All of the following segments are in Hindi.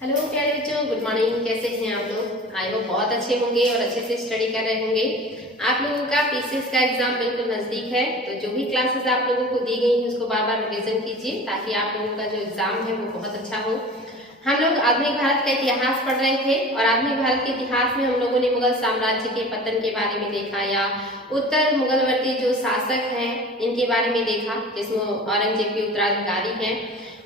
हेलो प्यारे बच्चों, गुड मॉर्निंग। कैसे हैं आप लोग? आई होप बहुत अच्छे होंगे और अच्छे से स्टडी कर रहे होंगे। आप लोगों का पीसीएस का एग्जाम बिल्कुल नजदीक है, तो जो भी क्लासेस आप लोगों को दी गई हैं उसको बार बार रिवीजन कीजिए ताकि आप लोगों का जो एग्जाम है वो बहुत अच्छा हो। हम लोग आधुनिक भारत का इतिहास पढ़ रहे थे और आधुनिक भारत के इतिहास में हम लोगों ने मुगल साम्राज्य के पतन के बारे में देखा या उत्तर मुगलवर्ती जो शासक हैं इनके बारे में देखा, जिसमें औरंगजेब के उत्तराधिकारी हैं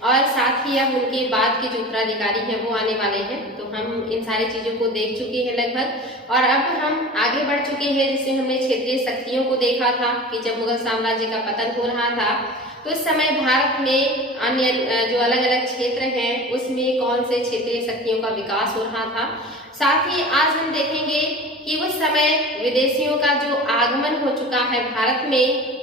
और साथ ही अब उनके बाद के जो उत्तराधिकारी हैं वो आने वाले हैं। तो हम इन सारी चीजों को देख चुके हैं लगभग, और अब हम आगे बढ़ चुके हैं जिसमें हमने क्षेत्रीय शक्तियों को देखा था कि जब मुगल साम्राज्य का पतन हो रहा था तो उस समय भारत में अन्य जो अलग अलग क्षेत्र हैं उसमें कौन से क्षेत्रीय शक्तियों का विकास हो रहा था। साथ ही आज हम देखेंगे कि उस समय विदेशियों का जो आगमन हो चुका है भारत में,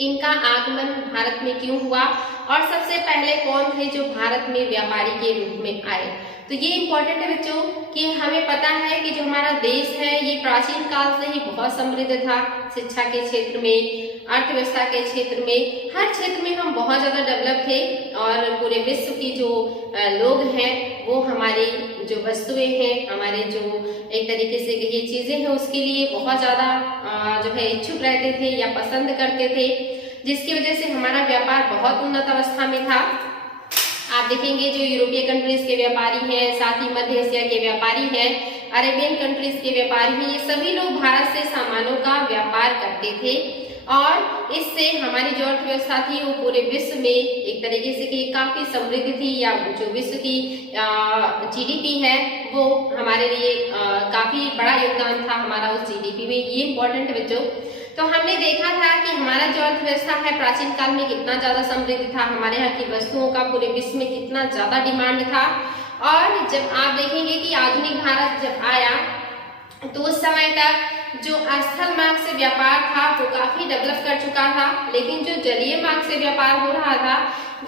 इनका आगमन भारत में क्यों हुआ और सबसे पहले कौन थे जो भारत में व्यापारी के रूप में आए। तो ये इम्पोर्टेंट है बच्चों कि हमें पता है कि जो हमारा देश है ये प्राचीन काल से ही बहुत समृद्ध था। शिक्षा के क्षेत्र में, अर्थव्यवस्था के क्षेत्र में, हर क्षेत्र में हम बहुत ज्यादा डेवलप थे और पूरे विश्व की जो लोग हैं वो हमारी जो वस्तुएं हैं, हमारे जो एक तरीके से ये चीजें हैं उसके लिए बहुत ज्यादा जो है इच्छुक रहते थे या पसंद करते थे, जिसकी वजह से हमारा व्यापार बहुत उन्नत अवस्था में था। आप देखेंगे जो यूरोपीय कंट्रीज के व्यापारी हैं, साथ ही मध्य एशिया के व्यापारी हैं, अरेबियन कंट्रीज के व्यापारी हैं, ये सभी लोग भारत से सामानों का व्यापार करते थे और इससे हमारी जो अर्थव्यवस्था थी वो पूरे विश्व में एक तरीके से कि काफी समृद्ध थी, या जो विश्व की जीडीपी है वो हमारे लिए काफी बड़ा योगदान था हमारा उस जीडीपी में। ये इम्पोर्टेंट है बच्चों। तो हमने देखा था कि हमारा जो अर्थव्यवस्था है प्राचीन काल में कितना ज्यादा समृद्ध था, हमारे यहाँ की वस्तुओं का पूरे विश्व में कितना ज्यादा डिमांड था। और जब आप देखेंगे कि आधुनिक भारत जब आया तो उस समय तक जो स्थल मार्ग से व्यापार था वो काफी डेवलप कर चुका था, लेकिन जो जलीय मार्ग से व्यापार हो रहा था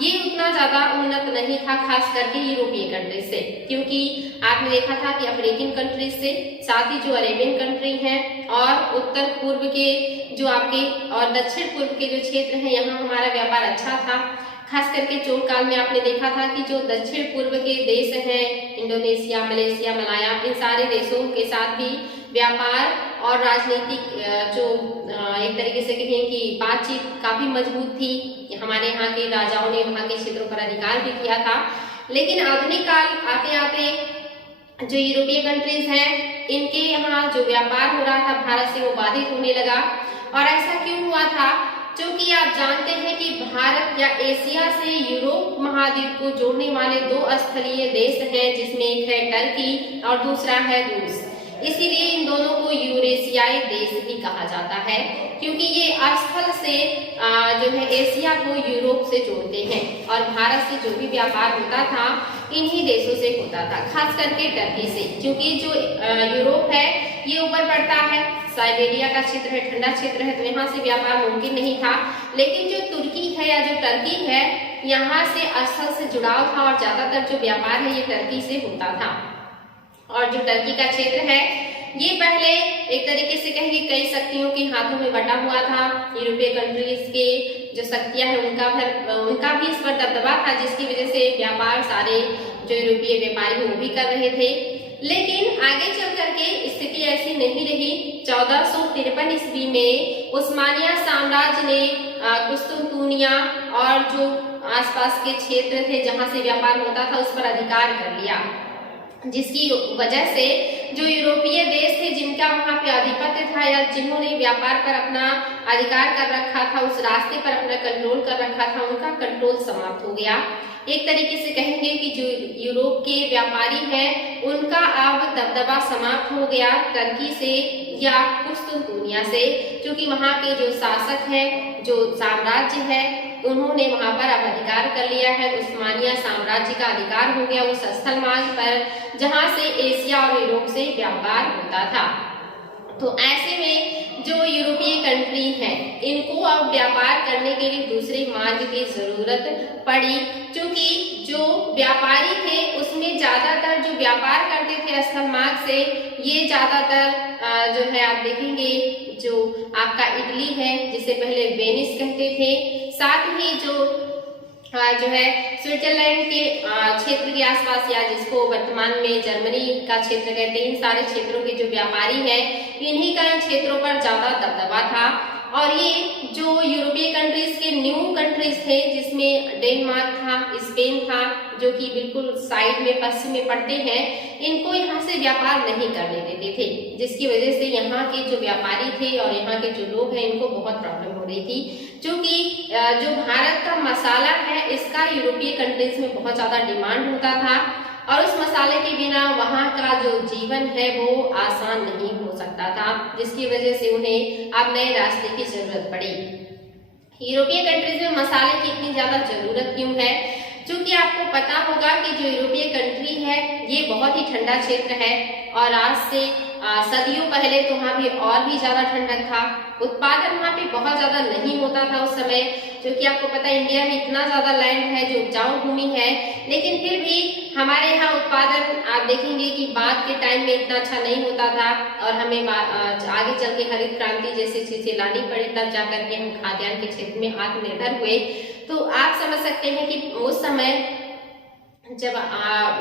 ये उतना ज्यादा उन्नत नहीं था, खास करके यूरोपीय कंट्रीज से, क्योंकि आपने देखा था कि अफ्रीकन कंट्रीज से, साथ ही जो अरेबियन कंट्री हैं और उत्तर पूर्व के जो आपके और दक्षिण पूर्व के जो क्षेत्र हैं यहाँ हमारा व्यापार अच्छा था। खास करके चोल काल में आपने देखा था कि जो दक्षिण पूर्व के देश हैं, इंडोनेशिया, मलेशिया, मलाया, इन सारे देशों के साथ भी व्यापार और राजनीतिक जो एक तरीके से कहें कि बातचीत काफी मजबूत थी। हमारे यहाँ के राजाओं ने वहाँ के क्षेत्रों पर अधिकार भी किया था। लेकिन आधुनिक काल आते आते जो यूरोपीय कंट्रीज हैं इनके यहाँ जो व्यापार हो रहा था भारत से वो बाधित होने लगा। और ऐसा क्यों हुआ था? क्योंकि आप जानते हैं कि भारत या एशिया से यूरोप महाद्वीप को जोड़ने वाले दो स्थलीय देश हैं, जिसमें एक है टर्की और दूसरा है रूस। इसीलिए इन दोनों को यूरेशियाई देश भी कहा जाता है, क्योंकि ये स्थल से जो है एशिया को यूरोप से जोड़ते हैं और भारत से जो भी व्यापार होता था इन्हीं देशों से होता था, खास करके टर्की से, क्योंकि जो यूरोप है ये ऊपर पड़ता है, साइबेरिया का क्षेत्र है, ठंडा क्षेत्र है, तो यहाँ से व्यापार मुमकिन नहीं था। लेकिन जो तुर्की है या जो टर्की है यहाँ से स्थल से जुड़ाव था और ज्यादातर जो व्यापार है ये टर्की से होता था। और जो टर्की का क्षेत्र है ये पहले एक तरीके से कहेंगे कई शक्तियों के हाथों में बटा हुआ था। यूरोपीय कंट्रीज के जो शक्तियां हैं उनका भी इस पर दबदबा था, जिसकी वजह से व्यापार सारे जो यूरोपीय व्यापारी वो भी कर रहे थे। लेकिन आगे चल करके स्थिति ऐसी नहीं रही। 1453 ईस्वी में उस्मानिया साम्राज्य ने कुस्तुनतुनिया और जो आसपास के क्षेत्र थे जहां से व्यापार होता था उस पर अधिकार कर लिया, जिसकी वजह से जो यूरोपीय देश थे जिनका वहां पे आधिपत्य था या जिन्होंने व्यापार पर अपना अधिकार कर रखा था, उस रास्ते पर अपना कंट्रोल कर रखा था, उनका कंट्रोल समाप्त हो गया। एक तरीके से कहेंगे कि जो यूरोप के व्यापारी हैं उनका अब दबदबा समाप्त हो गया टर्की से या कुस्तुनतुनिया से, क्योंकि वहां के जो शासक हैं, जो साम्राज्य है, उन्होंने वहां पर अब अधिकार कर लिया है। उस्मानिया साम्राज्य का अधिकार हो गया उस स्थल मार्ग पर जहां से एशिया और यूरोप से व्यापार होता था। तो ऐसे में जो यूरोपीय कंट्री हैं इनको अब व्यापार करने के लिए दूसरे मार्ग की जरूरत पड़ी, क्योंकि जो व्यापारी थे उसमें ज्यादातर जो व्यापार करते थे स्थल मार्ग से ये ज्यादातर जो है आप देखेंगे जो आपका इटली है जिसे पहले वेनिस कहते थे, साथ ही जो जो है स्विट्जरलैंड के क्षेत्र के आसपास, या जिसको वर्तमान में जर्मनी का क्षेत्र कहते हैं, इन सारे क्षेत्रों के जो व्यापारी हैं, इन्हीं का इन क्षेत्रों पर ज्यादा दबदबा था। और ये जो यूरोपीय कंट्रीज के न्यू कंट्रीज थे, जिसमें डेनमार्क था, स्पेन था, जो कि बिल्कुल साइड में पश्चिम में पड़ते हैं, इनको यहाँ से व्यापार नहीं करने देते थे, जिसकी वजह से यहाँ के जो व्यापारी थे और यहाँ के जो लोग हैं, इनको बहुत प्रॉब्लम हो रही थी। क्योंकि जो भारत का मसाला है, इसका यूरोपीय कंट्रीज में बहुत ज्यादा डिमांड होता था, और उस मसाले के बिना वहाँ का जो जीवन है वो आसान नहीं हो सकता था, जिसकी वजह से उन्हें अब नए रास्ते की जरूरत पड़ी। यूरोपीय कंट्रीज में मसाले की इतनी ज्यादा जरूरत क्यों है? क्योंकि आपको पता होगा कि जो यूरोपीय कंट्री है, ये बहुत ही ठंडा क्षेत्र है, और आज से सदियों पहले तो वहाँ भी और भी ज्यादा ठंडक था। उत्पादन वहाँ पे बहुत ज्यादा नहीं होता था उस समय, क्योंकि आपको पता है इंडिया में इतना ज्यादा लैंड है जो उपजाऊ भूमि है, लेकिन फिर भी हमारे यहाँ उत्पादन आप देखेंगे कि बाद के टाइम में इतना अच्छा नहीं होता था, और हमें आगे चल के हरित क्रांति जैसी चीजें लानी पड़ी, तब जाकर के हम खाद्यान्न के क्षेत्र में आत्मनिर्भर हुए। तो आप समझ सकते हैं कि उस समय जब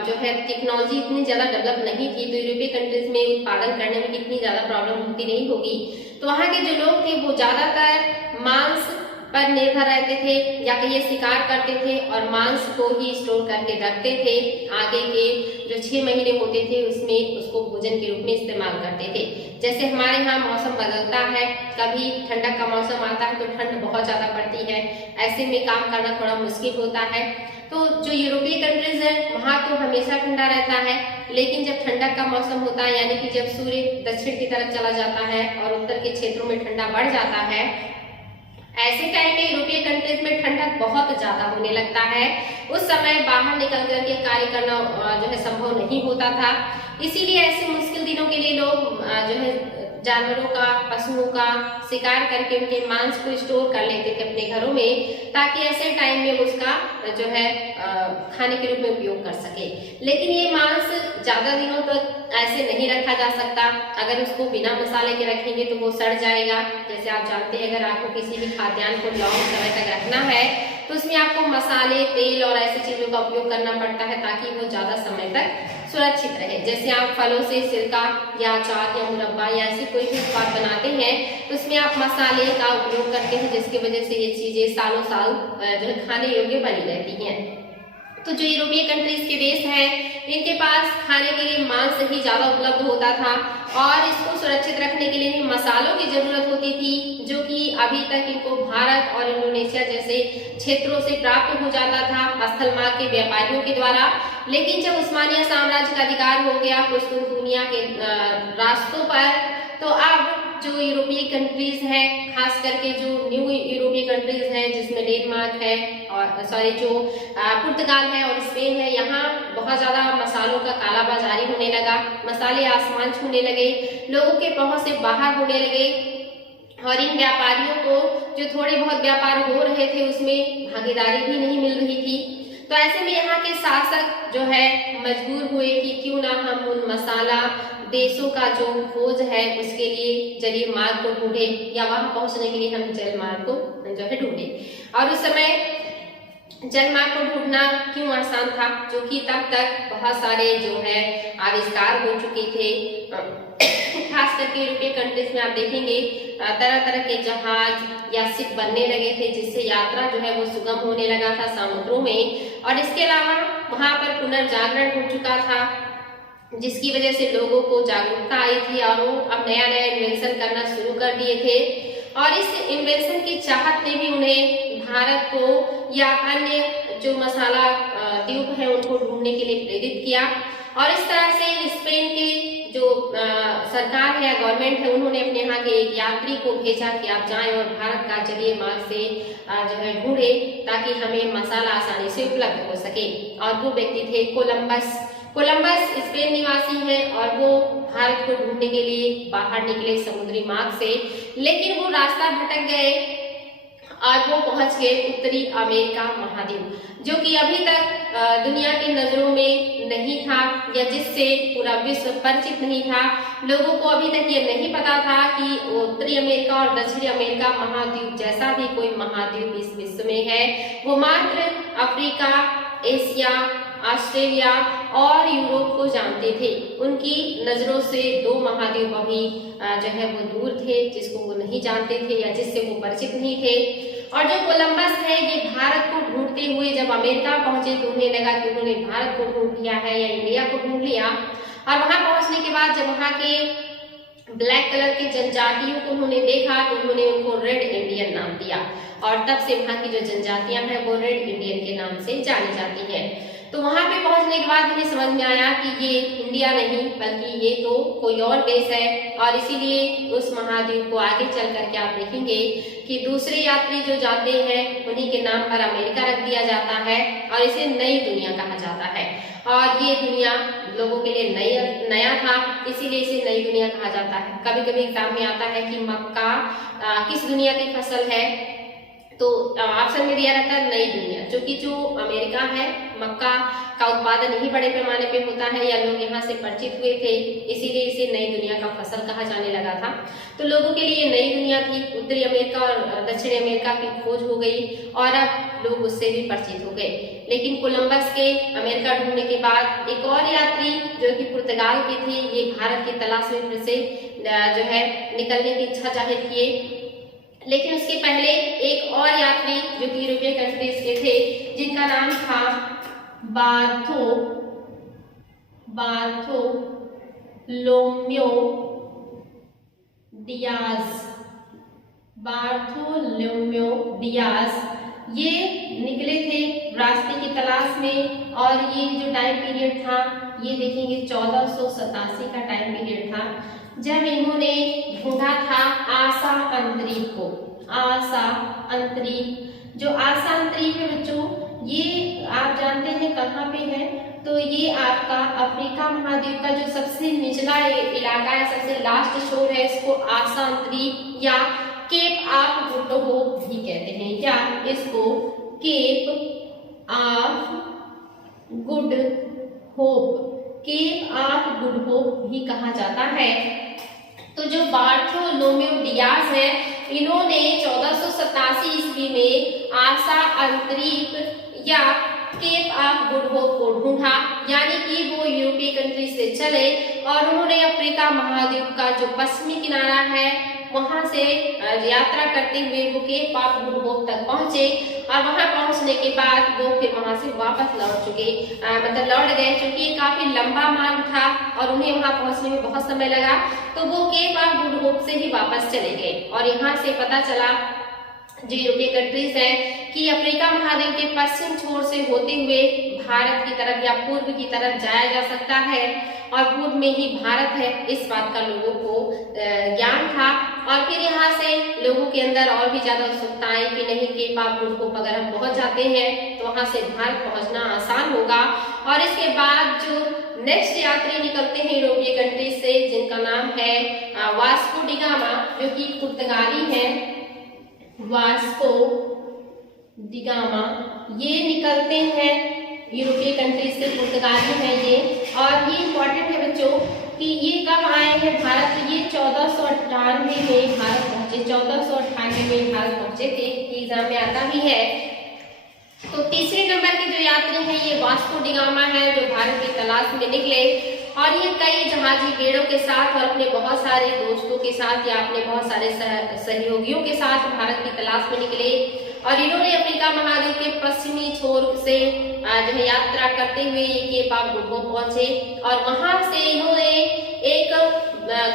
जो है टेक्नोलॉजी इतनी ज्यादा डेवलप नहीं थी, तो यूरोपीय कंट्रीज में उत्पादन करने में कितनी ज्यादा प्रॉब्लम होती नहीं होगी। तो वहाँ के जो लोग थे वो ज्यादातर मांस पर निर्भर रहते थे, या कहिए शिकार करते थे, और मांस को ही स्टोर करके रखते थे। आगे के जो 6 महीने होते थे उसमें उसको भोजन के रूप में इस्तेमाल करते थे। जैसे हमारे यहाँ मौसम बदलता है, कभी ठंडक का मौसम आता है तो ठंड बहुत ज्यादा पड़ती है, ऐसे में काम करना थोड़ा मुश्किल होता है। तो जो यूरोपीय कंट्रीज है वहाँ तो हमेशा ठंडा रहता है, लेकिन जब ठंडक का मौसम होता है, यानी कि जब सूर्य दक्षिण की तरफ चला जाता है और उत्तर के क्षेत्रों में ठंडा बढ़ जाता है, ऐसे टाइम में यूरोपीय कंट्रीज में ठंडक बहुत ज्यादा होने लगता है। उस समय बाहर निकल करके कार्य करना जो है संभव नहीं होता था। इसीलिए ऐसे मुश्किल दिनों के लिए लोग जो है जानवरों का, पशुओं का शिकार करके उनके मांस को स्टोर कर लेते थे अपने घरों में, ताकि ऐसे टाइम में उसका जो है खाने के रूप में उपयोग कर सके। लेकिन ये मांस ज्यादा दिनों तक ऐसे नहीं रखा जा सकता। अगर उसको बिना मसाले के रखेंगे तो वो सड़ जाएगा। जैसे आप जानते हैं, अगर आपको किसी भी खाद्यान्न को लंबे समय तक रखना है तो उसमें आपको मसाले, तेल और ऐसी चीजों का उपयोग करना पड़ता है, ताकि वो ज्यादा समय तक सुरक्षित रहे। जैसे आप फलों से सिरका या अचार या मुरब्बा या ऐसी कोई भी उत्पाद बनाते हैं तो उसमें आप मसाले का उपयोग करते हैं, जिसकी वजह से ये चीजें सालों साल जो है खाने योग्य बनी रहती हैं। तो जो यूरोपीय कंट्रीज के देश हैं, इनके पास खाने के लिए मांस ही ज्यादा उपलब्ध होता था, और इसको सुरक्षित रखने के लिए मसालों की जरूरत होती थी, जो कि अभी तक इनको भारत और इंडोनेशिया जैसे क्षेत्रों से प्राप्त हो जाता था स्थल मार्ग के व्यापारियों के द्वारा। लेकिन जब उस्मानिया साम्राज्य का अधिकार हो गया कुस्तुनतुनिया के रास्तों पर, तो अब जो यूरोपीय कंट्रीज हैं, खास करके जो न्यू यूरोपीय कंट्रीज हैं, जिसमें डेनमार्क है और जो पुर्तगाल है और स्पेन है, यहाँ बहुत ज्यादा मसालों का काला बाजारी होने लगा। मसाले आसमान छूने लगे, लोगों के पहुंच से बाहर होने लगे, और इन व्यापारियों को जो थोड़े बहुत व्यापार हो रहे थे उसमें भागीदारी भी नहीं मिल रही थी। तो ऐसे में यहाँ के शासक जो है मजबूर हुए कि क्यों ना हम उन मसाला देशों का जो खोज है उसके लिए जलीय मार्ग को ढूंढे, या वहां पहुंचने के लिए हम जल मार्ग को जो है ढूंढे। और उस समय जल मार्ग को ढूंढना क्यों आसान था? क्योंकि तब तक बहुत सारे जो है आविष्कार हो चुके थे। खास करके यूरोपीय कंट्रीज में आप देखेंगे तरह तरह के जहाज या शिप बनने लगे थे, जिससे यात्रा जो है वो सुगम होने लगा था समुद्रों में। और इसके अलावा वहां पर पुनर्जागरण हो चुका था, जिसकी वजह से लोगों को जागरूकता आई थी, और वो अब नया नया इन्वेंशन करना शुरू कर दिए थे। और इस इन्वेंशन की चाहत ने भी उन्हें भारत को या अन्य जो मसाला द्वीप है उनको ढूंढने के लिए प्रेरित किया। और इस तरह से स्पेन के जो सरकार है या गवर्नमेंट है, उन्होंने अपने यहाँ के एक यात्री को भेजा कि आप जाएं और भारत का जलीय मार्ग से जो है ढूंढे, ताकि हमें मसाला आसानी से उपलब्ध हो सके। और वो व्यक्ति थे कोलंबस। कोलंबस स्पेन निवासी है, और वो भारत को ढूंढने के लिए बाहर निकले समुद्री मार्ग से, लेकिन वो रास्ता भटक गए और वो पहुंच गए उत्तरी अमेरिका महाद्वीप, जो कि अभी तक दुनिया की नजरों में नहीं था या जिससे पूरा विश्व परिचित नहीं था। लोगों को अभी तक ये नहीं पता था कि उत्तरी अमेरिका और दक्षिणी अमेरिका महाद्वीप जैसा भी कोई महाद्वीप इस विश्व में है। वो मात्र अफ्रीका, एशिया, ऑस्ट्रेलिया और यूरोप को जानते थे। उनकी नजरों से दो महाद्वीप अभी जो है वो दूर थे, जिसको वो नहीं जानते थे या जिससे वो परिचित नहीं थे। और जो कोलंबस है, ये भारत को ढूंढते हुए जब अमेरिका पहुंचे तो उन्हें लगा कि उन्होंने भारत को ढूंढ लिया है या इंडिया को ढूंढ लिया। और वहां पहुंचने के बाद जब वहां के ब्लैक कलर के जनजातियों को उन्होंने देखा तो उन्होंने उनको रेड इंडियन नाम दिया, और तब से वहां की जो जनजातियां हैं वो रेड इंडियन के नाम से जानी जाती हैं। तो वहां पे पहुंचने के बाद उन्हें समझ में आया कि ये इंडिया नहीं बल्कि ये तो कोई और देश है, और इसीलिए उस महाद्वीप को आगे चल करके आप देखेंगे कि दूसरे यात्री जो जाते हैं उन्हीं के नाम पर अमेरिका रख दिया जाता है और इसे नई दुनिया कहा जाता है। और ये दुनिया लोगों के लिए नया था, इसीलिए इसे नई दुनिया कहा जाता है। कभी कभी एग्जाम में आता है कि मक्का किस दुनिया की फसल है, तो ऑप्शन में दिया रहता है नई दुनिया, क्योंकि जो अमेरिका है मक्का का उत्पादन यही बड़े पैमाने पे होता है या लोग यहाँ से परिचित हुए थे, इसीलिए इसे नई दुनिया का फसल कहा जाने लगा था। तो लोगों के लिए नई दुनिया थी। उत्तरी अमेरिका और दक्षिणी अमेरिका की खोज हो गई और अब लोग उससे भी परिचित हो गए। लेकिन कोलंबस के अमेरिका ढूंढने के बाद एक और यात्री जो कि पुर्तगाल के थे, ये भारत की तलाश में फिर से जो है निकलने की इच्छा जाहिर किए। लेकिन उसके पहले एक और यात्री जो कि यूरोपीय कंट्रीज के थे, जिनका नाम था बार्थोलोम्यो डियाज, ये निकले थे रास्ते की तलाश में। और ये जो टाइम पीरियड था ये देखेंगे 1487 का टाइम पीरियड था, जब इन्होंने ढूंढा था आशा अंतरिक्ष को। आशा अंतरिक्ष, जो आशा अंतरिक्ष है बच्चों, ये आप जानते हैं कहाँ पे है, तो ये आपका अफ्रीका महाद्वीप का जो सबसे निचला इलाका है, सबसे लास्ट शोर है, इसको आशा अंतरिक्ष या केप ऑफ गुड होप भी कहते हैं, या इसको केप ऑफ गुड होप भी कहा जाता है। तो जो बार्थोलोम्यो डियाज है, इन्होंने 1487 ईस्वी में आशा अंतरिक्ष या केप ऑफ गुड होप को ढूंढा, यानी कि वो यूरोपीय कंट्री से चले और उन्होंने अफ्रीका महाद्वीप का जो पश्चिमी किनारा है वहां से यात्रा करते हुए वो केप ऑफ गुड होप तक पहुंचे। और वहां पहुंचने के बाद वो फिर वहां से वापस लौट गए, क्योंकि ये काफी लंबा मार्ग था और उन्हें वहां पहुंचने में बहुत समय लगा, तो वो केप ऑफ गुड होप से ही वापस चले गए। और यहाँ से पता चला जो यूरोपीय कंट्रीज है कि अफ्रीका महाद्वीप के पश्चिम छोर से होते हुए भारत की तरफ या पूर्व की तरफ जाया जा सकता है और पूर्व में ही भारत है, इस बात का लोगों को ज्ञान था। और फिर यहाँ से लोगों के अंदर और भी ज्यादा उत्सुकता आई कि नहीं, केप ऑफ गुड होप अगर हम पहुंच जाते हैं तो वहां से भारत पहुंचना आसान होगा। और इसके बाद जो नेक्स्ट यात्री निकलते हैं यूरोपीय कंट्रीज से, जिनका नाम है वास्को डी गामा, जो कि पुर्तगाली है। वास्को डी गामा ये निकलते हैं यूरोपीय कंट्रीज से, पुर्तगाली है ये। और ये इम्पोर्टेंट है बच्चों कि ये कब आए हैं भारत, ये 1498 में भारत पहुंचे, 1498 में भारत पहुंचे थे, एग्जाम में आता भी है। तो तीसरे नंबर के जो यात्री हैं ये वास्को डी गामा है, जो भारत की तलाश में निकले और ये कई जहाजी बेड़ों के साथ और अपने बहुत सारे दोस्तों के साथ या अपने बहुत सारे सहयोगियों के साथ भारत की तलाश में निकले। और इन्होंने अफ्रीका महाद्वीप के पश्चिमी छोर से जो है यात्रा करते हुए ये केप ऑफ गुड होप पहुंचे और वहां से इन्होंने एक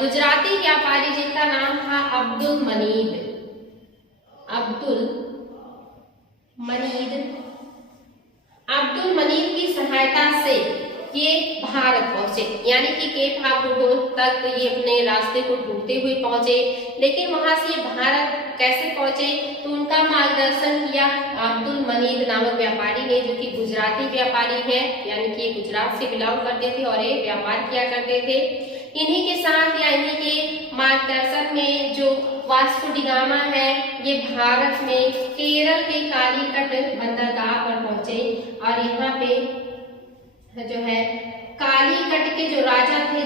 गुजराती व्यापारी जिनका नाम था अब्दुल मनीद की सहायता से ये भारत पहुंचे, यानी कि केप ऑफ गुड होप तक ये अपने रास्ते को ढूंढते हुए पहुंचे। लेकिन वहां से भारत कैसे पहुंचे, तो उनका मार्गदर्शन किया अब्दुल मनीद नामक व्यापारी ने, जो कि गुजराती व्यापारी है, यानी कि ये गुजरात से बिलोंग करते थे और ये व्यापार किया करते थे। इन्हीं के साथ या इन्हीं के मार्गदर्शन में जो वास्को डी गामा है ये भारत में केरल के कालीकट बंदरगाह पर पहुंचे और यहाँ पे जो है कालीकट के जो राजा थे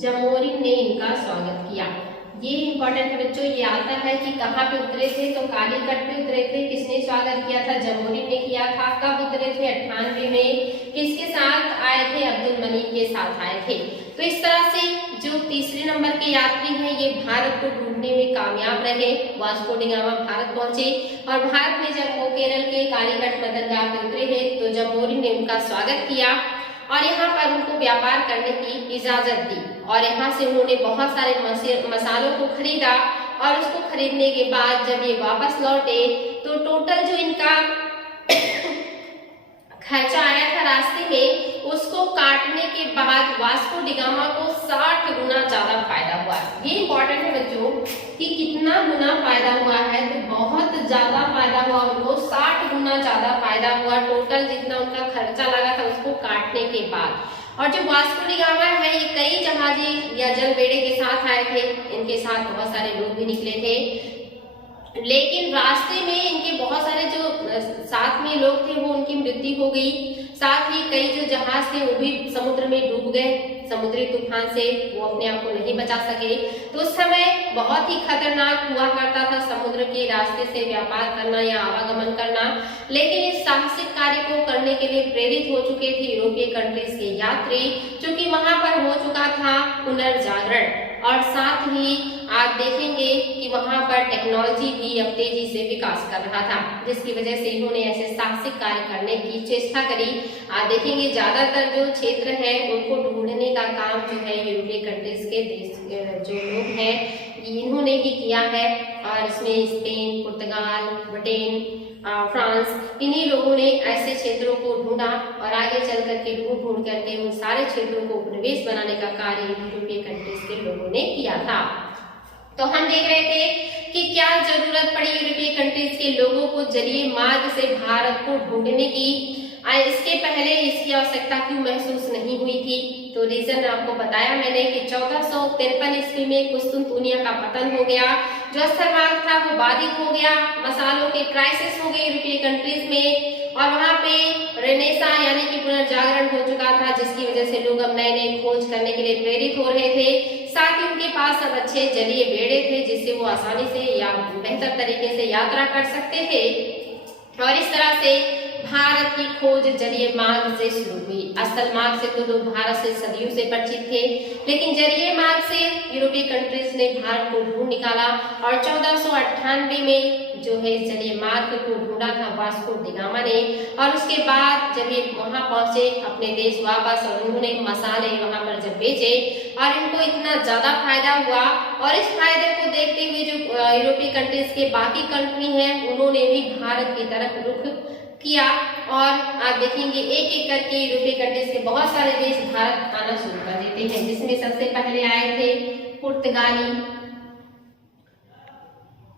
जमोरिन ने इनका स्वागत किया। ये इंपॉर्टेंट है बच्चों, ये आता है कि कहाँ पे उतरे थे, तो कालीकट पे उतरे थे। किसने स्वागत किया था? जमोरिन ने किया था। कब उतरे थे? 98 में। किसके साथ आए थे? अब्दुल मनीम के साथ आए थे। तो इस तरह से जो तीसरे नंबर के यात्री हैं ये भारत को ढूंढने में कामयाब रहे। वास्को डी गामा भारत पहुंचे और भारत में जब वो केरल के कालीकट बंदरगाह पे उतरे हैं तो जमोरिन ने उनका स्वागत किया और यहाँ पर उनको व्यापार करने की इजाजत दी और यहाँ से उन्होंने बहुत सारे मसालों को खरीदा और उसको खरीदने के बाद जब ये वापस लौटे तो टोटल जो इनका खर्चा आया था रास्ते में उसको काटने के बाद वास्को डी गामा को 60 गुना ज्यादा फायदा हुआ। ये इंपॉर्टेंट है बच्चों कि कितना गुना फायदा हुआ है, तो बहुत ज्यादा फायदा हुआ उनको, 60 गुना ज्यादा फायदा हुआ। टोटल जितना उनका खर्चा लगा था उसको काटने के बाद। और जो वास्को डी गामा है ये कई जहाजी या जल बेड़े के साथ आए थे, इनके साथ बहुत सारे लोग भी निकले थे, लेकिन रास्ते में इनके बहुत सारे जो साथ में लोग थे वो उनकी मृत्यु हो गई। साथ ही कई जो जहाज थे वो भी समुद्र में डूब गए समुद्री तूफान से, वो अपने आप को नहीं बचा सके। तो उस समय बहुत ही खतरनाक हुआ करता था समुद्र के रास्ते से व्यापार करना या आवागमन करना, लेकिन इस साहसिक कार्य को करने के लिए प्रेरित हो चुके थे यूरोपीय कंट्रीज के यात्री, क्योंकि वहां पर हो चुका था पुनर्जागरण और साथ ही आप देखेंगे कि वहां पर टेक्नोलॉजी भी अब तेजी से विकास कर रहा था, जिसकी वजह से इन्होंने ऐसे साहसिक कार्य करने की चेष्टा करी। आप देखेंगे ज्यादातर जो क्षेत्र है उनको ढूंढने का काम जो है यूरोपीय कंट्रीज के देश जो लोग हैं इन्होंने ही किया है, और इसमें स्पेन, पुर्तगाल, ब्रिटेन, फ्रांस, इन्हीं लोगों ने ऐसे क्षेत्रों को ढूंढा और आगे चल करके ढूंढ करके उन सारे क्षेत्रों को उपनिवेश बनाने का कार्य यूरोपीय कंट्रीज के लोगों ने किया था। तो हम देख रहे थे कि क्या जरूरत पड़ी यूरोपीय कंट्रीज के लोगों को जलीय मार्ग से भारत को ढूंढने की। इसके पहले इसकी आवश्यकता क्यों महसूस नहीं हुई थी? तो रीजन आपको बताया मैंने कि 1453 ईस्वी में कुस्तुनतुनिया का पतन हो गया, जो स्थल मार्ग था वो बाधित हो गया, मसालों के क्राइसिस हो गए यूरोपीय कंट्रीज में, और वहां पे रेनेसा यानी कि पुनर्जागरण हो चुका था, जिसकी वजह से लोग अब नए नए खोज करने के लिए प्रेरित हो रहे थे। साथ ही उनके पास अब अच्छे जलीय बेड़े थे जिससे वो आसानी से या बेहतर तरीके से यात्रा कर सकते थे, और इस तरह से भारत की खोज जलीय मार्ग से शुरू हुई। स्थल मार्ग से तो लोग भारत से सदियों से परिचित थे, लेकिन जलीय मार्ग से यूरोपीय कंट्रीज ने भारत को ढूंढ निकाला और 1498 में जो है जलीय मार्ग को ढूंढा था वास्को डी गामा ने, और उसके बाद जब ये वहां पहुंचे अपने देश वापस और उन्होंने मसाले वहां पर जब बेचे और इनको इतना ज्यादा फायदा हुआ, और इस फायदे को देखते हुए जो यूरोपीय कंट्रीज के बाकी कंट्री हैं उन्होंने भी भारत की तरफ रुख किया, और आप देखेंगे एक एक करके यूरोपीय कंट्रीज के बहुत सारे देश भारत आना शुरू कर देते हैं, जिसमें सबसे पहले आए थे पुर्तगाली,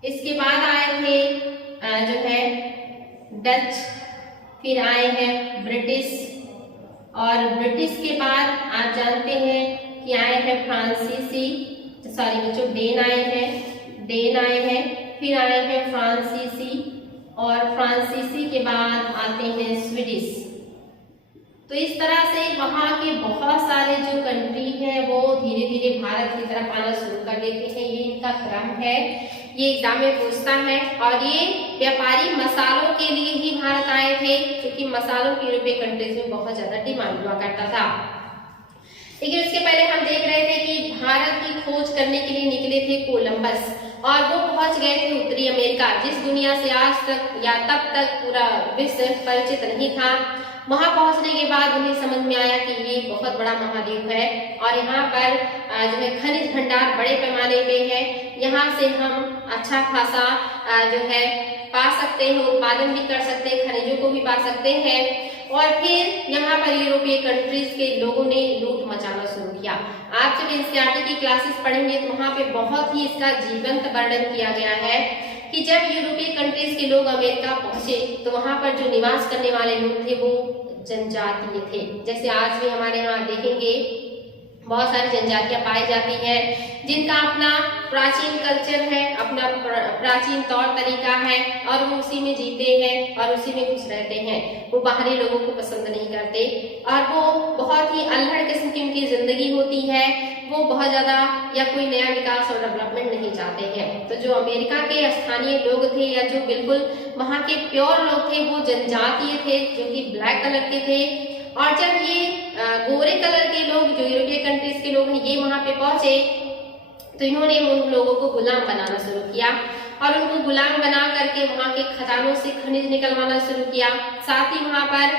इसके बाद आए थे जो है डच, फिर आए हैं ब्रिटिश, और ब्रिटिश के बाद आप जानते हैं कि आए हैं फ्रांसीसी, सॉरी बच्चों डेन आए हैं, फिर आए हैं फ्रांसीसी, और फ्रांसीसी के बाद आते हैं स्वीडिश। तो इस तरह से वहाँ के बहुत सारे जो कंट्री हैं वो धीरे धीरे भारत की तरफ आना शुरू कर देते हैं। ये इनका क्रम है, ये एग्जाम में पूछता है, और ये व्यापारी मसालों के लिए ही भारत आए थे, क्योंकि मसालों की यूरोपीय कंट्रीज में बहुत ज्यादा डिमांड हुआ करता था। लेकिन उसके पहले हम देख रहे थे कि भारत की खोज करने के लिए निकले थे कोलंबस, और वो पहुंच गए थे उत्तरी अमेरिका, जिस दुनिया से आज तक या तब तक पूरा विश्व परिचित नहीं था। वहां पहुंचने के बाद उन्हें समझ में आया कि ये बहुत बड़ा महाद्वीप है, और यहाँ पर जो है खनिज भंडार बड़े पैमाने पे है, यहाँ से हम अच्छा खासा जो है पा सकते हैं, उत्पादन भी कर सकते हैं, खनिजों को भी पा सकते हैं। और फिर यहाँ पर यूरोपीय कंट्रीज के लोगों ने लूट मचाना शुरू किया। आप जब एनसीईआरटी की क्लासेस पढ़ेंगे तो वहाँ पे बहुत ही इसका जीवंत वर्णन किया गया है कि जब यूरोपीय कंट्रीज के लोग अमेरिका पहुंचे तो वहाँ पर जो निवास करने वाले लोग थे वो जनजातीय थे। जैसे आज भी हमारे यहाँ देखेंगे बहुत सारी जनजातियां पाई जाती हैं जिनका अपना प्राचीन कल्चर है, अपना प्राचीन तौर तरीका है और वो उसी में जीते हैं और उसी में खुश रहते हैं। वो बाहरी लोगों को पसंद नहीं करते और वो बहुत ही अल्हड़ किस्म की उनकी जिंदगी होती है। वो बहुत ज्यादा या कोई नया विकास और डेवलपमेंट नहीं चाहते हैं। तो जो अमेरिका के स्थानीय लोग थे या जो बिल्कुल वहाँ के प्योर लोग थे वो जनजातीय थे जो कि ब्लैक कलर के थे। और जब ये गोरे कलर के लोग जो यूरोपीय कंट्रीज के लोग हैं ये वहां पे पहुंचे तो इन्होंने उन लोगों को गुलाम बनाना शुरू किया और उनको गुलाम बना करके वहां के खदानों से खनिज निकलवाना शुरू किया। साथ ही वहां पर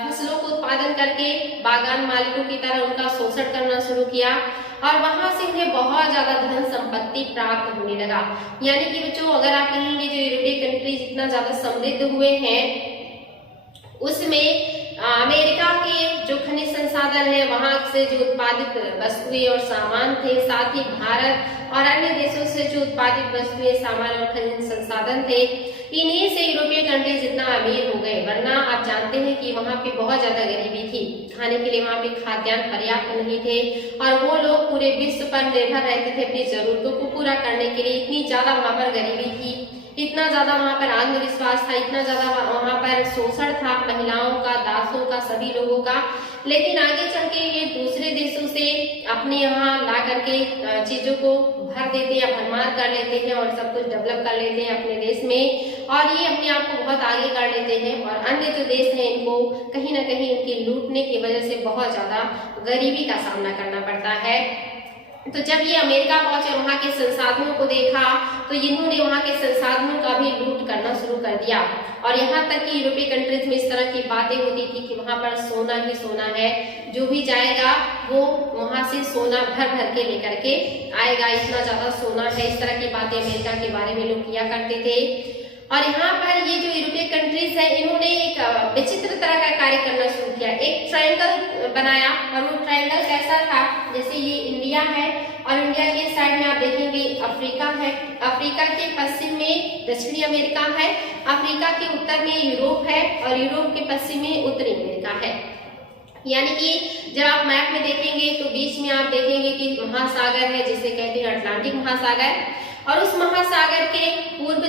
फसलों को उत्पादन करके बागान मालिकों की तरह उनका शोषण करना शुरू किया और वहां से उन्हें बहुत ज्यादा धन संपत्ति प्राप्त होने लगा। यानी कि बच्चों अगर आप कहेंगे जो यूरोपीय कंट्रीज इतना ज्यादा समृद्ध हुए हैं उसमें अमेरिका के जो खनिज संसाधन है वहां से जो उत्पादित वस्तुएं और सामान थे, साथ ही भारत और अन्य देशों से जो उत्पादित वस्तुएं सामान और खनिज संसाधन थे, इन्हीं से यूरोपीय कंट्रीज इतना अमीर हो गए। वरना आप जानते हैं कि वहां पे बहुत ज्यादा गरीबी थी, खाने के लिए वहां पे खाद्यान्न पर्याप्त नहीं थे और वो लोग पूरे विश्व पर निर्भर रहते थे अपनी जरूरतों को पूरा करने के लिए। इतनी ज्यादा वहां पर गरीबी थी, इतना ज्यादा वहां पर अंधविश्वास था, इतना ज्यादा वहां पर शोषण था महिलाओं का, दासों का, सभी लोगों का। लेकिन आगे चल के ये दूसरे देशों से अपने यहाँ ला करके चीजों को भर देते हैं, भरमार कर लेते हैं और सब कुछ डेवलप कर लेते हैं अपने देश में और ये अपने आप को बहुत आगे कर लेते हैं और अन्य जो देश हैं इनको कहीं ना कहीं इनके लूटने की वजह से बहुत ज्यादा गरीबी का सामना करना पड़ता है। तो जब ये अमेरिका पहुंचे वहां के संसाधनों को देखा तो इन्होंने वहां के संसाधनों का भी लूट करना शुरू कर दिया और यहाँ तक कि यूरोपीय कंट्रीज में इस तरह की बातें होती थी कि वहां पर सोना ही सोना है, जो भी जाएगा वो वहां से सोना भर भर के लेकर के आएगा, इतना ज्यादा सोना है। इस तरह की बातें अमेरिका के बारे में लोग किया करते थे। और यहाँ पर ये जो यूरोपीय कंट्रीज है इन्होंने एक विचित्र तरह का कार्य करना शुरू किया। एक ट्रायंगल बनाया और वो ट्रायंगल कैसा था, जैसे ये इंडिया है और इंडिया के साइड में आप देखेंगे अफ्रीका है, अफ्रीका के पश्चिम में दक्षिणी अमेरिका है, अफ्रीका के उत्तर में यूरोप है और यूरोप के पश्चिम में उत्तरी अमेरिका है। यानी कि जब आप मैप में देखेंगे तो बीच में आप देखेंगे कि महासागर है जिसे कहते हैं अटलांटिक महासागर और उस महासागर के पूर्व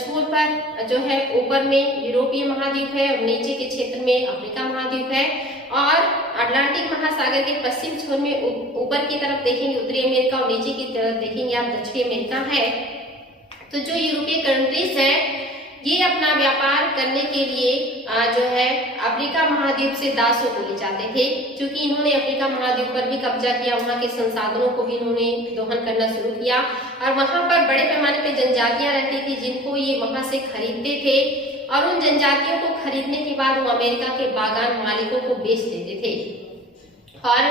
छोर पर जो है ऊपर में यूरोपीय महाद्वीप है और नीचे के क्षेत्र में अफ्रीका महाद्वीप है और अटलांटिक महासागर के पश्चिम छोर में ऊपर की तरफ देखेंगे उत्तरी अमेरिका और नीचे की तरफ देखेंगे आप दक्षिणी अमेरिका है। तो जो यूरोपीय कंट्रीज है ये अपना व्यापार करने के लिए जो है अफ्रीका महाद्वीप से दासों को ले जाते थे, क्योंकि इन्होंने अफ्रीका महाद्वीप पर भी कब्जा किया, वहां के संसाधनों को भी इन्होंने दोहन करना शुरू किया और वहां पर बड़े पैमाने पे जनजातियां रहती थी जिनको ये वहां से खरीदते थे और उन जनजातियों को खरीदने के बाद वो अमेरिका के बागान मालिकों को बेच देते थे और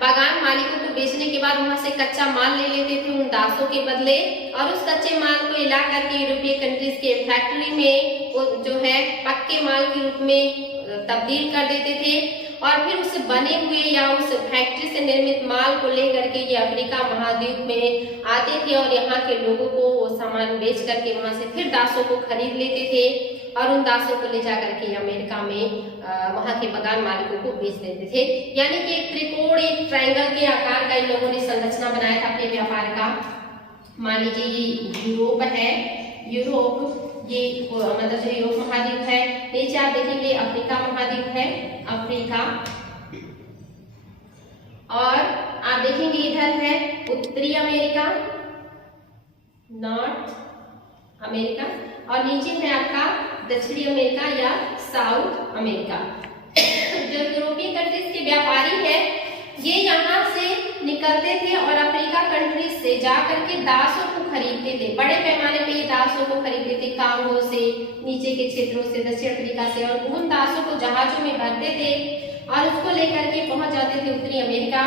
बागान मालिकों को बेचने के बाद वहां से कच्चा माल ले लेते थे उन दासों के बदले और उस कच्चे माल को ला करके यूरोपीय कंट्रीज के फैक्ट्री में वो जो है पक्के माल के रूप में तब्दील कर देते थे और फिर उस बने हुए या उस फैक्ट्री से निर्मित माल को लेकर के ये अफ्रीका महाद्वीप में आते थे और यहाँ के लोगों को वो सामान बेच करके वहां से फिर दासों को खरीद लेते थे और उन दासों को ले जाकर के अमेरिका में वहां के बागान मालिकों को बेच देते थे। यानी कि एक त्रिकोण, एक ट्रायंगल के आकार का इन लोगों ने संरचना बनाया था अपने व्यापार का। मान लीजिए ये यूरोप है, यूरोप ये मतलब जो यूरोप महाद्वीप है, नीचे आप देखेंगे अफ्रीका महाद्वीप है, अफ्रीका और आप देखेंगे इधर है उत्तरी अमेरिका, नॉर्थ अमेरिका और नीचे है आपका दक्षिणी अमेरिका या साउथ अमेरिका। जो यूरोपीय कंट्रीज के व्यापारी है ये यहाँ से निकलते थे और अफ्रीका कंट्रीज से जाकर के दासों को खरीदते थे, बड़े पैमाने पे ये दासों को खरीदते थे कांगो से, नीचे के क्षेत्रों से, दक्षिण अफ्रीका से और उन दासों को जहाजों में भरते थे और उसको लेकर के पहुंच जाते थे उत्तरी अमेरिका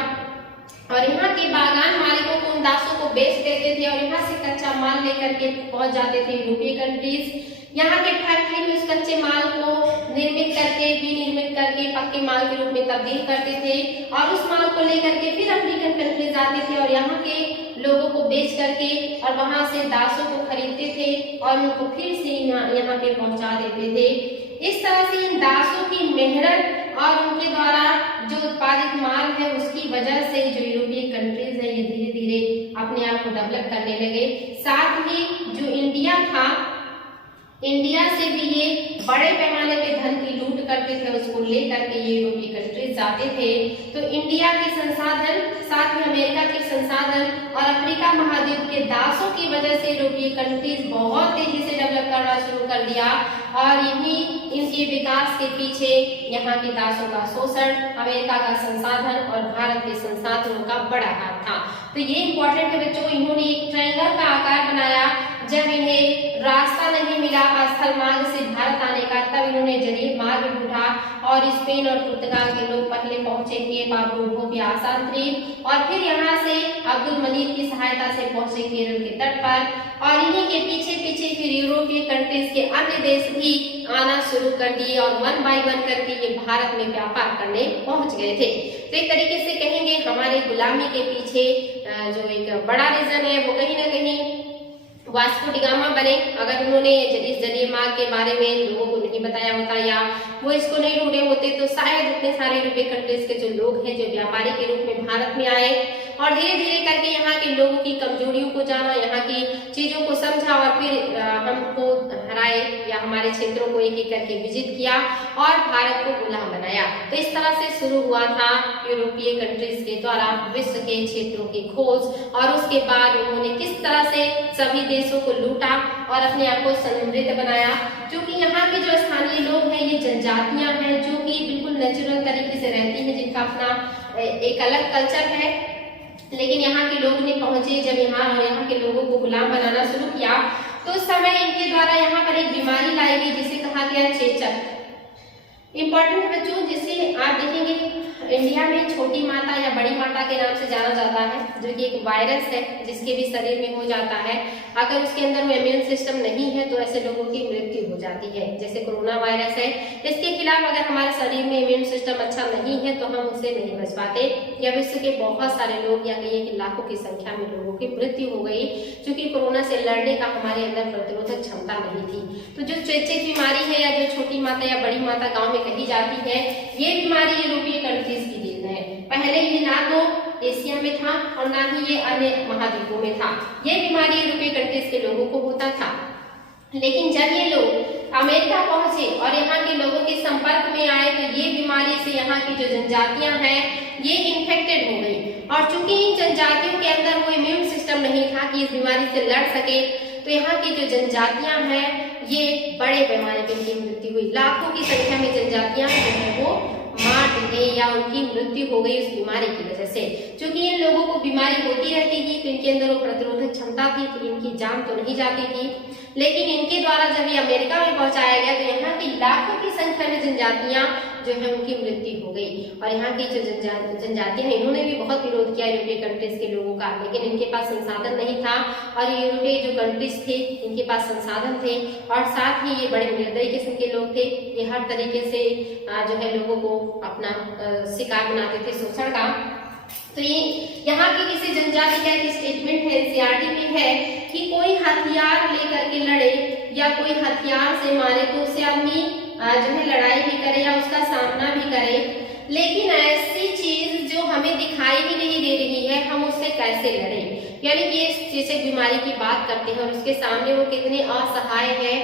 और यहाँ के बागान मालिकों को उन दासों को बेच देते थे और यहाँ से कच्चा माल लेकर के पहुंच जाते थे यूरोपीय कंट्रीज। यहाँ के फैक्ट्री में उस कच्चे माल को निर्मित करके, विनिर्मित करके पक्के माल के रूप में तब्दील करते थे और उस माल को लेकर के फिर अफ्रीकन कंट्रीज आते थे और यहाँ के लोगों को बेच करके और वहां से दासों को खरीदते थे और उनको फिर से यहाँ पे पहुंचा देते थे। इस तरह से इन दासों की मेहनत और उनके द्वारा जो उत्पादित माल है उसकी वजह से जो करने लगे। साथ ही जो इंडिया था, इंडिया से भी ये बड़े पैमाने पे धन की लूट करते थे, उसको लेकर के ये यूरोपीय कंट्रीज जाते थे। तो इंडिया के संसाधन, साथ ही अमेरिका के संसाधन और अफ्रीका महाद्वीप के दासों की वजह से यूरोपीय कंट्रीज बहुत तेजी से डेवलप करना शुरू कर दिया और यही इनके विकास के पीछे यहाँ के दासों का शोषण, अमेरिका का संसाधन और भारत के संसाधनों का बड़ा हाथ था। तो ये इंपॉर्टेंट है बच्चों। इन्होंने एक ट्रायंगल का आकार बनाया। जब इन्हें रास्ता नहीं मिला स्थल मार्ग से भारत आने का, तब इन्होंने जलीय मार्ग ढूंढा और स्पेन और पुर्तगाल के लोग पहले पहुंचे केप ऑफ गुड होप या आसान द्वीप, और फिर यहाँ से अब्दुल मजीद की सहायता से पहुंचे केरल के तट पर, और इन्हीं के पीछे पीछे फिर यूरोपीय कंट्रीज के अन्य देश भी आना शुरू कर दिए और 1 बाय 1 करके ये भारत में व्यापार करने पहुंच गए थे। तो एक तरीके से कहेंगे हमारे गुलामी के पीछे जो एक बड़ा रीजन है वो कहीं ना कहीं वास्को डी गामा बने। अगर उन्होंने इस जलीय मार्ग के बारे में लोगों को नहीं बताया होता या वो इसको नहीं ढूंढे होते, तो शायद इतने सारे यूरोपीय कंट्रीज के जो लोग हैं जो व्यापारी के रूप में भारत में आए और धीरे धीरे करके यहाँ के लोगों की कमजोरियों को जाना, यहाँ की चीजों को समझा और फिर हमको हराए या हमारे क्षेत्रों को एक एक करके विजिट किया और भारत को गुलाम बनाया। तो इस तरह से शुरू हुआ था यूरोपीय कंट्रीज के द्वारा विश्व के क्षेत्रों की खोज, और उसके बाद उन्होंने किस तरह से सभी देशों को लूटा और अपने आप को समृद्ध बनाया। क्योंकि यहाँ के जो स्थानीय लोग हैं ये जनजातियां हैं जो कि बिल्कुल नेचुरल तरीके से रहती हैं, जिनका अपना एक अलग कल्चर है। लेकिन यहाँ के लोग नहीं पहुंचे। जब यहाँ के लोगों को गुलाम बनाना शुरू किया तो उस समय इनके द्वारा यहाँ पर एक बीमारी लाई गई जिसे कहा गया चेचक। इंपॉर्टेंट है बच्चों, जिसे आप देखेंगे इंडिया में छोटी माता या बड़ी माता के नाम से जाना जाता है, जो कि एक वायरस है जिसके भी शरीर में हो जाता है। अगर उसके अंदर वो इम्यून सिस्टम नहीं है तो ऐसे लोगों की मृत्यु हो जाती है। जैसे कोरोना वायरस है, इसके खिलाफ अगर हमारे शरीर में इम्यून सिस्टम अच्छा नहीं है तो हम उससे नहीं बच पाते। या विश्व के बहुत सारे लोग या कहिए कि लाखों की संख्या में लोगों की मृत्यु हो गई, क्योंकि कोरोना से लड़ने का हमारे अंदर प्रतिरोधक क्षमता नहीं थी। तो जो चेचक बीमारी है या जो छोटी माता या बड़ी माता गाँव में कही जाती है, ये बीमारी यूरोपीय कंट्रीज की देन है। पहले ये ना तो एशिया में था और ना ही ये अन्य महाद्वीपों में था। ये बीमारी यूरोपीय कंट्रीज के लोगों को होता था। लेकिन जब ये लोग अमेरिका पहुंचे और यहाँ के लोगों के संपर्क में आए तो ये बीमारी से यहाँ की जो जनजातियां हैं ये इन्फेक्टेड हो गई। और चूंकि इन जनजातियों के अंदर वो इम्यून सिस्टम नहीं था कि इस बीमारी से लड़ सके, तो यहाँ की जो जनजातियां हैं ये बड़े पैमाने पर इनकी मृत्यु हुई। लाखों की संख्या में जनजातियां जो है वो मार दी गई या उनकी मृत्यु हो गई उस बीमारी की वजह से। क्योंकि इन लोगों को बीमारी होती रहती थी तो इनके अंदर वो प्रतिरोधक क्षमता थी, तो इनकी जान तो नहीं जाती थी। लेकिन इनके द्वारा जब ये अमेरिका में पहुंचाया गया तो यहाँ की लाखों की संख्या में जनजातियां जो है उनकी मृत्यु हो गई। और यहाँ की जो जनजातियां हैं इन्होंने भी बहुत विरोध किया यूरोपीय कंट्रीज के लोगों का, लेकिन इनके पास संसाधन नहीं था। और यूरोपीय जो कंट्रीज थे इनके पास संसाधन थे और साथ ही ये बड़े निर्दयी किस्म के लोग थे। ये हर तरीके से जो है लोगों को अपना शिकार बनाते थे शोषण का। तो ये यहाँ की किसी जनजाति का एक स्टेटमेंट है, एनसीईआरटी में है कि कोई हथियार लेकर के लड़े या कोई हथियार से मारे तो उससे आदमी जो है लड़ाई भी करे या उसका सामना भी करे, लेकिन ऐसी चीज जो हमें दिखाई भी नहीं दे रही है हम उससे कैसे लड़ें। यानी कि इस चेचक बीमारी की बात करते हैं और उसके सामने वो कितने असहाय है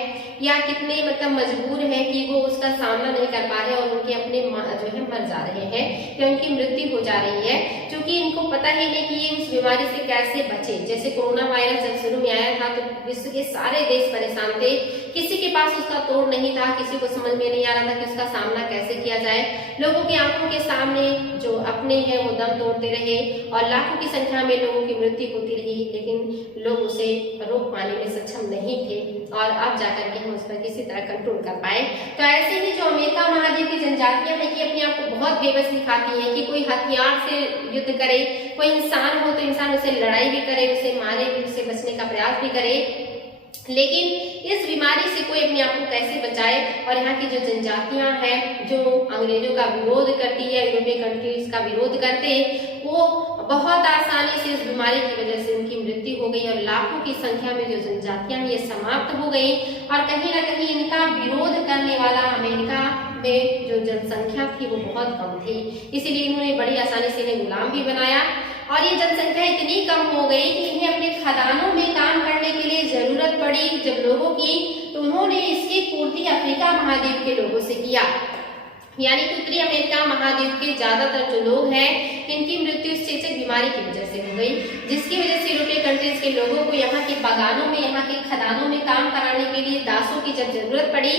या कितने मतलब मजबूर है कि वो उसका सामना नहीं कर पा रहे और उनके अपने जो है मर जा रहे हैं या उनकी मृत्यु हो जा रही है, क्योंकि इनको पता ही नहीं कि ये उस बीमारी से कैसे बचे। जैसे कोरोना वायरस जब शुरू में आया था तो विश्व के सारे देश परेशान थे, किसी के पास उसका तोड़ नहीं था, किसी को समझ में नहीं आ रहा था कि उसका सामना कैसे किया जाए। लोगों की आंखों के सामने जो अपने हैं वो दम तोड़ते रहे और लाखों की संख्या में लोगों की मृत्यु होती रही, लेकिन लोग उसे रोक पाने में सक्षम नहीं थे और अब जाकर के हम उस पर किसी तरह कंट्रोल कर पाए। तो ऐसे ही जो अमेरिका महाद्वीप की जनजातियां हैं कि अपने आप को बहुत बेबस दिखाती हैं कि कोई हथियार से युद्ध करे, कोई इंसान हो तो इंसान उसे लड़ाई भी करे, उसे मारे भी, उससे बचने का प्रयास भी करे, लेकिन इस बीमारी से कोई अपने आप को कैसे बचाए। और यहाँ की जो जनजातियां हैं जो अंग्रेजों का विरोध करती है, यूरोपीय कंट्रीज का विरोध करते, वो बहुत आसानी से इस बीमारी की वजह से उनकी मृत्यु हो गई और लाखों की संख्या में जो जनजातियां हैं ये समाप्त हो गई। और कहीं ना कहीं इनका विरोध करने वाला अमेरिका में जो जनसंख्या थी वो बहुत कम थी, इसीलिए इन्होंने बड़ी आसानी से इन्हें गुलाम भी बनाया। और ये जनसंख्या इतनी कम हो गई कि इन्हें अपने खदानों में काम करने के लिए जरूरत पड़ी जब लोगों की, तो उन्होंने इसकी पूर्ति अफ्रीका महाद्वीप के लोगों से किया। यानी कि उत्तरी अमेरिका महाद्वीप के ज्यादातर जो लोग हैं इनकी मृत्यु इस चेचक बीमारी की वजह से हो गई, जिसकी वजह से यूरोपीय कंट्रीज के लोगों को यहाँ के बागानों में, यहाँ के खदानों में काम कराने के लिए दासों की जब जरूरत पड़ी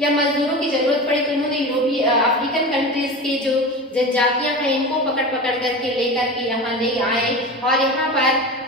या मजदूरों की जरूरत पड़ी, तो इन्होंने यूरोपीय अफ्रीकन कंट्रीज की जो जनजातियां हैं इनको पकड़ पकड़ करके लेकर के यहाँ ले आए और यहाँ पर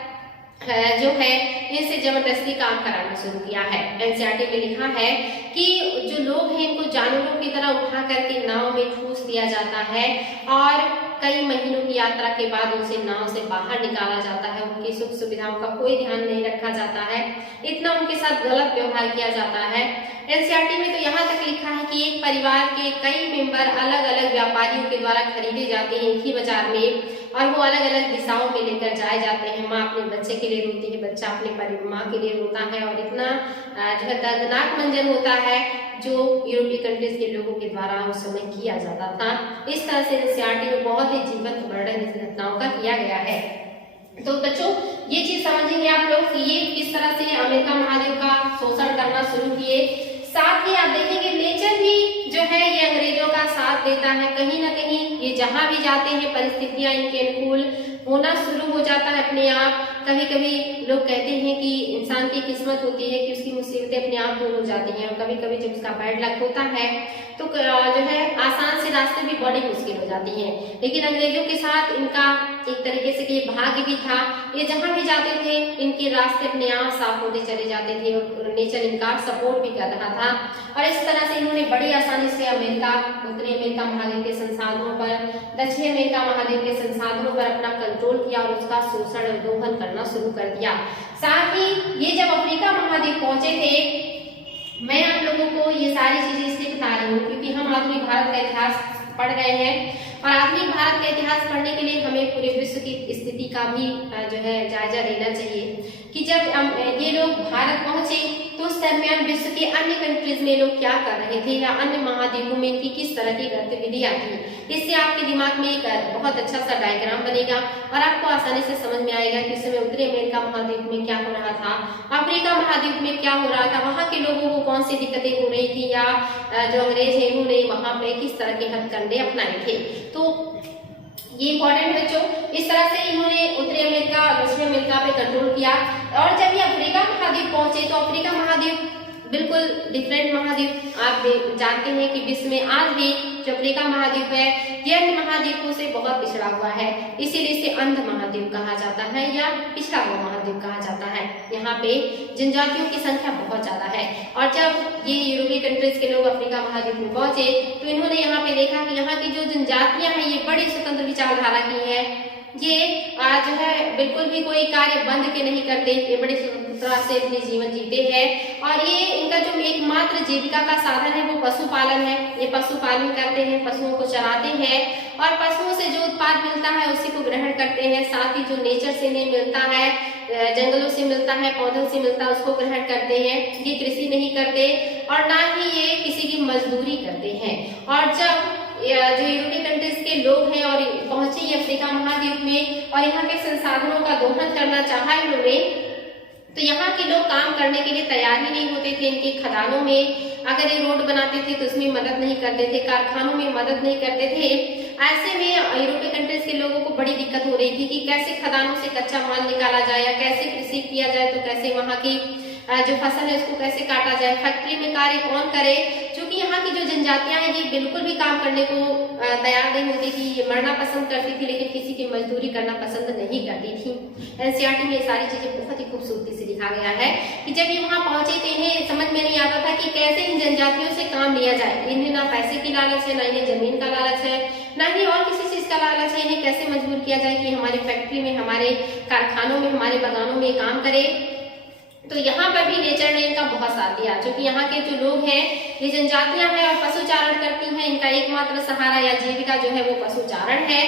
जो है इनसे जबरदस्ती काम कराना शुरू किया है। एनसीईआरटी में लिखा है कि जो लोग हैं इनको जानवरों की तरह उठा करके नाव में ठूस दिया जाता है और कई महीनों की यात्रा के बाद उनसे नाव से बाहर निकाला जाता है। उनकी सुख सुविधाओं का कोई ध्यान नहीं रखा जाता है, इतना उनके साथ गलत व्यवहार किया जाता है। एनसीईआरटी में तो यहाँ तक लिखा है कि एक परिवार के कई मेंबर अलग अलग व्यापारियों के द्वारा खरीदे जाते हैं एक ही बाजार में और वो अलग अलग दिशाओं में लेकर जाए जाते हैं। माँ अपने बच्चे के लिए रोती है, बच्चा अपने माँ के लिए रोता है और इतना जो है दर्दनाक मंजर होता है जो यूरोपीय कंट्रीज के लोगों के द्वारा उस समय किया जाता था। इस तरह से एनसीईआरटी में बहुत ही जीवंत वर्णन इस घटनाओं का किया गया है। तो बच्चों ये चीज समझेंगे आप लोग कि ये किस तरह से अमेरिका महाद्वीप का शोषण करना शुरू किए। साथ ही आप देखेंगे नेचर भी जो है ये अंग्रेजों का साथ देता है, कहीं ना कहीं ये जहां भी जाते हैं परिस्थितियां इनके अनुकूल होना शुरू हो जाता है अपने आप। कभी कभी लोग कहते हैं कि इंसान की किस्मत होती है कि उसकी मुसीबतें अपने आप दूर हो जाती हैं और कभी कभी जब उसका बैड लक होता है तो जो है आसान से रास्ते भी बड़ी मुश्किल हो जाती हैं। लेकिन अंग्रेजों के साथ इनका एक तरीके से ये भाग्य भी था, ये जहां भी जाते थे इनके रास्ते अपने आप साफ होते चले जाते थे और नेचर इनका सपोर्ट भी कर रहा था। और इस तरह से इन्होंने बड़ी आसानी से अमेरिका, उत्तरी अमेरिका महाद्वीप के संसाधनों पर, दक्षिण अमेरिका महाद्वीप के संसाधनों पर अपना कंट्रोल किया और उसका शोषण और दोहन करना शुरू कर दिया। साथ ही ये जब अफ्रीका महाद्वीप पहुंचे थे, मैं आप लोगों को ये सारी चीजें इसलिए बता रही हूँ क्योंकि हम आधुनिक भारत का इतिहास पढ़ रहे हैं और आधुनिक भारत का इतिहास पढ़ने के लिए हमें पूरे विश्व की स्थिति का भी जो है जायजा लेना चाहिए कि जब ये लोग भारत पहुंचे तो उस दरमियान विश्व के अन्य कंट्रीज में लोग क्या कर रहे थे या अन्य महाद्वीपों में इनकी किस तरह की गतिविधियां थी। इससे आपके दिमाग में एक बहुत अच्छा सा डायग्राम बनेगा और आपको आसानी से समझ में आएगा कि इस समय उत्तरी अमेरिका महाद्वीप में क्या हो रहा था, अफ्रीका महाद्वीप में क्या हो रहा था, वहाँ के लोगों को कौन सी दिक्कतें हो रही थी या जो अंग्रेज है इन्होंने वहाँ पे किस तरह के हथकंडे अपनाए थे। तो ये इंपॉर्टेंट बच्चों, इस तरह से इन्होंने उत्तरी अमेरिका और दक्षिण अमेरिका पे कंट्रोल किया। और जब ये अफ्रीका महाद्वीप पहुंचे तो अफ्रीका महाद्वीप बिल्कुल डिफरेंट महाद्वीप, आप जानते हैं कि विश्व में आज भी जो अफ्रीका महाद्वीप है ये अन्य महाद्वीपों से बहुत पिछड़ा हुआ है, इसीलिए इसे अंध महाद्वीप कहा जाता है या पिछड़ा हुआ महाद्वीप कहा जाता है। यहाँ पे जनजातियों की संख्या बहुत ज्यादा है और जब ये यूरोपीय कंट्रीज के लोग अफ्रीका महाद्वीप में पहुंचे तो इन्होंने यहाँ पे देखा कि यहाँ की जो जनजातियां हैं ये बड़ी स्वतंत्र विचारधारा की है, ये जो है बिल्कुल भी कोई कार्य बंद के नहीं करते, ये बड़े स्वतंत्रता से अपने जीवन जीते हैं और ये इनका जो एकमात्र जीविका का साधन है वो पशुपालन है। ये पशुपालन करते हैं, पशुओं को चराते हैं और पशुओं से जो उत्पाद मिलता है उसी को ग्रहण करते हैं। साथ ही जो नेचर से इन्हें मिलता है, जंगलों से मिलता है, पौधों से मिलता है, उसको ग्रहण करते हैं। ये कृषि नहीं करते और ना ही ये किसी की मजदूरी करते हैं। और जब जो यूरोपीय कंट्रीज के लोग हैं और पहुंचे ये अफ्रीका महाद्वीप में और यहाँ के संसाधनों का दोहन करना चाहा इन्होंने, तो यहाँ के लोग काम करने के लिए तैयार ही नहीं होते थे। इनके खदानों में अगर ये रोड बनाते थे तो उसमें मदद नहीं करते थे, कारखानों में मदद नहीं करते थे। ऐसे में यूरोपीय कंट्रीज के लोगों को बड़ी दिक्कत हो रही थी कि कैसे खदानों से कच्चा माल निकाला जाए या कैसे कृषि किया जाए, तो कैसे वहाँ की जो फसल है उसको कैसे काटा जाए, फैक्ट्री में कार्य कौन करे, क्योंकि यहाँ की जो जनजातियां हैं ये बिल्कुल भी काम करने को तैयार नहीं होती थी। ये मरना पसंद करती थी लेकिन किसी की मजदूरी करना पसंद नहीं करती थी। एनसीईआरटी में ये सारी चीजें बहुत ही खूबसूरती से लिखा गया है कि जब ये वहाँ पहुंचे तो इन्हें समझ में नहीं आता था कि कैसे इन जनजातियों से काम लिया जाए। इन्हें ना पैसे की लालच है, ना इन्हें जमीन का लालच है, ना ही और किसी चीज का लालच है। इन्हें कैसे मजबूर किया जाए कि हमारी फैक्ट्री में, हमारे कारखानों में, हमारे बागानों में काम करे। तो यहाँ पर भी नेचर ने इनका बहुत साथ दिया, क्योंकि यहाँ के जो लोग हैं ये जनजातियां हैं और पशुचारण करती हैं। इनका एकमात्र सहारा या जीविका जो है वो पशुचारण है।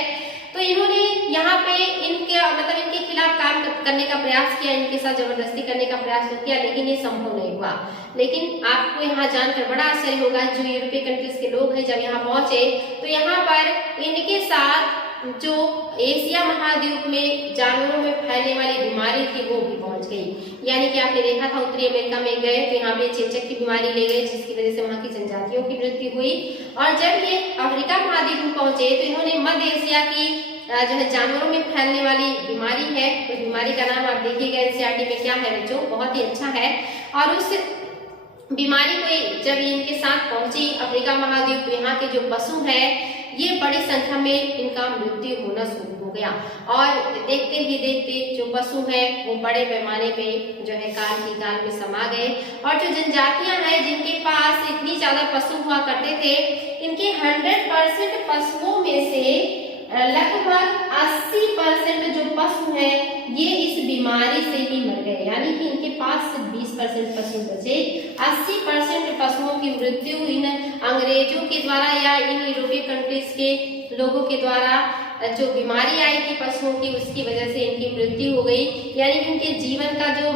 तो इन्होंने यहाँ पे इनके खिलाफ काम करने का प्रयास किया, इनके साथ जबरदस्ती करने का प्रयास किया, लेकिन ये संभव नहीं हुआ। लेकिन आपको यहाँ जानकर बड़ा आश्चर्य होगा, जो यूरोपीय कंट्रीज के लोग हैं जब यहाँ पहुंचे तो यहाँ पर इनके साथ जो एशिया महाद्वीप में जानवरों में फैलने वाली बीमारी थी वो भी पहुंच गई। यानी कि आपने देखा था उत्तरी अमेरिका में गए तो यहाँ पे चेचक की बीमारी ले गए, जिसकी वजह से वहाँ की जनजातियों की मृत्यु हुई। और जब ये अफ्रीका महाद्वीप में पहुंचे तो इन्होंने मध्य एशिया की जो है जानवरों में फैलने वाली बीमारी है, उस बीमारी का नाम आप देखिएगा एनसीईआरटी में क्या है बच्चों, बहुत ही अच्छा है। और उस बीमारी को जब इनके साथ पहुंची अफ्रीका महाद्वीप, यहाँ के जो पशु हैं ये बड़ी संख्या में इनका मृत्यु होना शुरू हो गया। और देखते ही देखते जो पशु हैं वो बड़े पैमाने पे जो है काल की काल में समा गए। और जो जनजातियां हैं जिनके पास इतनी ज्यादा पशु हुआ करते थे, इनके 100% पशुओं में से लगभग 80% जो पशु हैं ये इस बीमारी से ही मर गए। यानी कि इनके पास सिर्फ 20% पशु बचे, 80% पशुओं की मृत्यु इन अंग्रेजों के द्वारा या इन यूरोपीय कंट्रीज के लोगों के द्वारा जो बीमारी आई थी पशुओं की, उसकी वजह से इनकी मृत्यु हो गई। यानी कि उनके जीवन का जो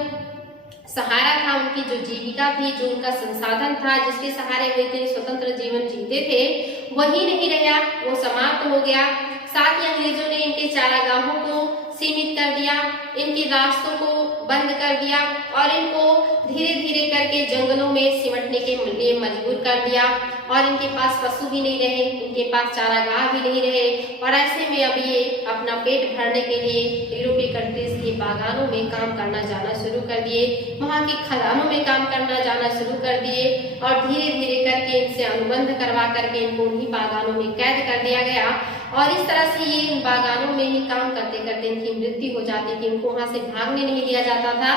सहारा था, उनकी जो जीविका थी, जो उनका संसाधन था, जिसके सहारे वे इतने स्वतंत्र जीवन जीते थे, वही नहीं रहा, वो समाप्त हो गया। साथ ही अंग्रेजों ने इनके चारागाहों को सीमित कर दिया, इनके रास्तों को बंद कर दिया और इनको धीरे धीरे करके जंगलों में सिमटने के लिए मजबूर कर दिया। और इनके पास पशु भी नहीं रहे, इनके पास चारागाह भी नहीं रहे। और ऐसे में अब ये अपना पेट भरने के लिए यूरोपीय कंट्रीज के बागानों में काम करना जाना शुरू कर दिए, वहाँ के खदानों में काम करना जाना शुरू कर दिए। और धीरे धीरे करके इनसे अनुबंध करवा करके इनको उन्हीं बागानों में कैद कर दिया गया। और इस तरह से ये इन बागानों में ही काम करते करते इनकी मृत्यु हो जाती थी। इनको वहां से भागने नहीं दिया जाता था,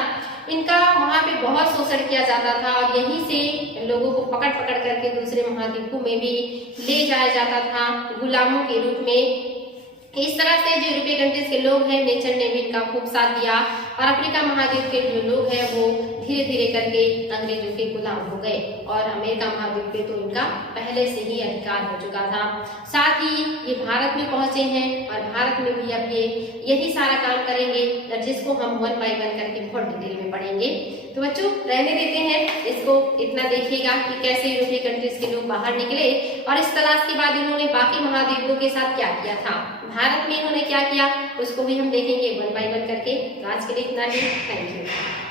इनका वहां पे बहुत शोषण किया जाता था और यहीं से लोगों को पकड़ पकड़ करके दूसरे महाद्वीपों में भी ले जाया जाता था गुलामों के रूप में। इस तरह से जो यूरोपीय कंट्रीज के लोग हैं, नेचर ने भी इनका खूब साथ दिया और अफ्रीका महाद्वीप के जो लोग हैं वो धीरे धीरे करके अंग्रेजों के गुलाम हो गए। और अमेरिका महाद्वीप पे तो इनका पहले से ही अधिकार हो चुका था। साथ ही ये भारत में पहुंचे हैं और भारत में भी अब ये यही सारा काम करेंगे, जिसको हम 1 by 1 करके बहुत डिटेल में पढ़ेंगे। तो बच्चों रहने देते हैं इसको, इतना देखिएगा कि कैसे यूरोपीय कंट्रीज के लोग बाहर निकले और इस तलाश के बाद इन्होंने बाकी महाद्वीपों के साथ क्या किया था, भारत में इन्होंने क्या किया, उसको भी हम देखेंगे 1 by 1 करके। आज के लिए इतना ही, थैंक यू।